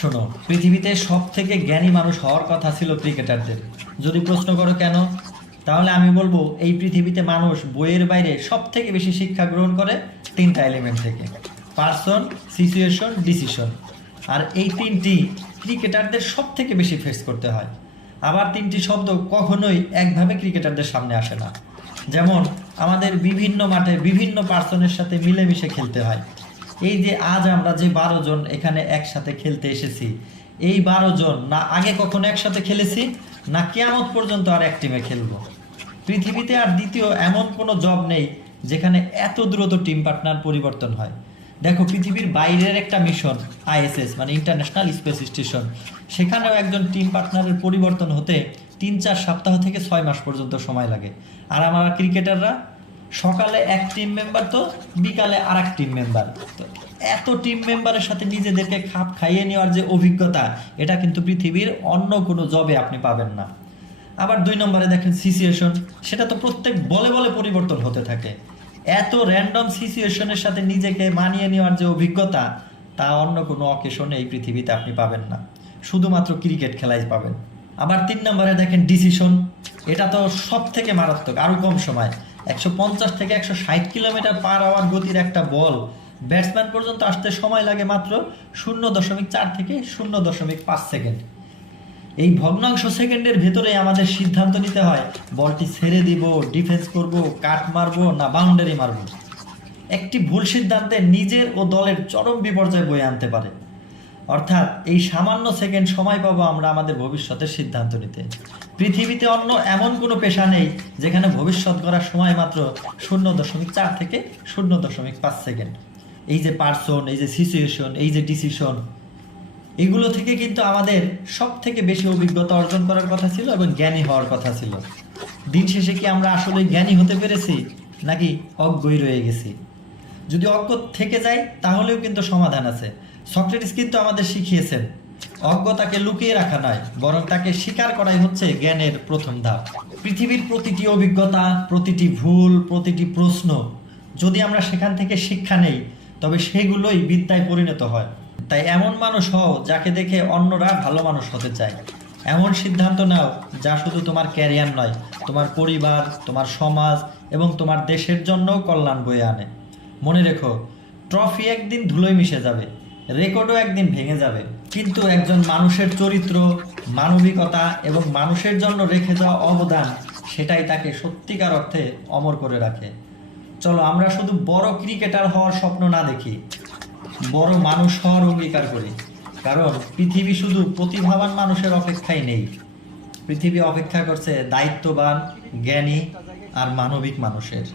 শোনো, পৃথিবীতে সব থেকে জ্ঞানী মানুষ হওয়ার কথা ছিল ক্রিকেটারদের। যদি প্রশ্ন করো কেন, তাহলে আমি বলবো এই পৃথিবীতে মানুষ বইয়ের বাইরে সব থেকে বেশি শিক্ষা গ্রহণ করে তিনটা এলিমেন্ট থেকে: পার্সন, সিচুয়েশন, ডিসিশন। আর এই তিনটি ক্রিকেটারদের সব থেকে বেশি ফেস করতে হয়। আবার তিনটি শব্দ কখনোই একভাবে ক্রিকেটারদের সামনে আসে না। যেমন আমাদের বিভিন্ন মাঠে বিভিন্ন পার্সনের সাথে মিলেমিশে খেলতে হয়। এই যে আজ আমরা যে 12 জন এখানে একসাথে খেলতে এসেছি, এই 12 জন না আগে কখনো একসাথে খেলেছি, না কিয়ামত পর্যন্ত আর এক টিমে খেলবো। পৃথিবীতে আর দ্বিতীয় এমন কোনো জব নেই যেখানে এত দ্রুত টিম পার্টনার পরিবর্তন হয়। দেখো, পৃথিবীর বাইরের একটা মিশন আইএসএস মানে ইন্টারন্যাশনাল স্পেস স্টেশন, সেখানেও একজন টিম পার্টনারের পরিবর্তন হতে 3-4 সপ্তাহ থেকে 6 মাস পর্যন্ত সময় লাগে। আর আমরা ক্রিকেটাররা সকালে এক টিম মেম্বার তো বিকালে আর এক টিম মেম্বার, তো এত টিম মেম্বারের সাথে নিজেদেরকে খাপ খাইয়ে নেওয়ার যে অভিজ্ঞতা, এটা কিন্তু পৃথিবীর অন্য কোনো জবে আপনি পাবেন না। আবার 2 নম্বরে দেখেন সিচুয়েশন, সেটা তো প্রত্যেক বলে বলে পরিবর্তন হতে থাকে। এত র্যান্ডম সিচুয়েশনের সাথে নিজেকে মানিয়ে নেওয়ার যে অভিজ্ঞতা, তা অন্য কোনো অকেশনে এই পৃথিবীতে আপনি পাবেন না, শুধুমাত্র ক্রিকেট খেলায় পাবেন। আবার 3 নম্বরে দেখেন ডিসিশন, এটা তো সব থেকে মারাত্মক। আরও কম সময় 150 থেকে 160 কিলোমিটার পার আওয়ার গতির একটা বল ব্যাটসম্যান পর্যন্ত আসতে সময় লাগে মাত্র 0.4 থেকে 0.5 সেকেন্ড। এই ভগ্নাংশ সেকেন্ডের ভেতরে আমাদের সিদ্ধান্ত নিতে হয় বলটি ছেড়ে দিব, ডিফেন্স করব, কাট মারবো না বাউন্ডারি মারবো। একটি ভুল সিদ্ধান্তে নিজের ও দলের চরম বিপর্যয় বয়ে আনতে পারে। অর্থাৎ এই সামান্য সেকেন্ড সময় পাবো আমরা আমাদের ভবিষ্যতের সিদ্ধান্ত নিতে। পৃথিবীতে অন্য এমন কোনো পেশা নেই যেখানে ভবিষ্যৎ গড়ার সময় মাত্র 0.4 থেকে 0.5 সেকেন্ড। এই যে পার্সন, এই যে সিচুয়েশন, এই যে ডিসিশন, এগুলো থেকে কিন্তু আমাদের সব থেকে বেশি অভিজ্ঞতা অর্জন করার কথা ছিল এবং জ্ঞানী হওয়ার কথা ছিল। দিন শেষে কি আমরা আসলে জ্ঞানী হতে পেরেছি, নাকি অজ্ঞই রয়ে গেছি? যদি অজ্ঞ থেকে যায় তাহলেও কিন্তু সমাধান আছে। সক্রেটিস কিন্তু আমাদের শিখিয়েছেন অজ্ঞতাকে লুকিয়ে রাখা নয়, বরং তাকে স্বীকার করাই হচ্ছে জ্ঞানের প্রথম ধাপ। পৃথিবীর প্রতিটি অভিজ্ঞতা, প্রতিটি ভুল, প্রতিটি প্রশ্ন, যদি আমরা সেখান থেকে শিক্ষা নেই, তবে সেগুলোই বিদ্যায় পরিণত হয়। তাই এমন মানুষ হও যাকে দেখে অন্যরা ভালো মানুষ হতে চায়। এমন সিদ্ধান্ত নাও যা শুধু তোমার ক্যারিয়ার নয়, তোমার পরিবার, তোমার সমাজ এবং তোমার দেশের জন্যও কল্যাণ বয়ে আনে। মনে রেখো, ট্রফি একদিন ধুলোয় মিশে যাবে, রেকর্ডও একদিন ভেঙে যাবে, কিন্তু একজন মানুষের চরিত্র, মানবিকতা এবং মানুষের জন্য রেখে যাওয়া অবদান, সেটাই তাকে সত্যিকার অর্থে অমর করে রাখে। চলো আমরা শুধু বড় ক্রিকেটার হওয়ার স্বপ্ন না দেখি, বড় মানুষ হওয়ার অঙ্গীকার করি। কারণ পৃথিবী শুধু প্রতিভাবান মানুষের অপেক্ষায় নেই, পৃথিবী অপেক্ষা করছে দায়িত্ববান, জ্ঞানী আর মানবিক মানুষের।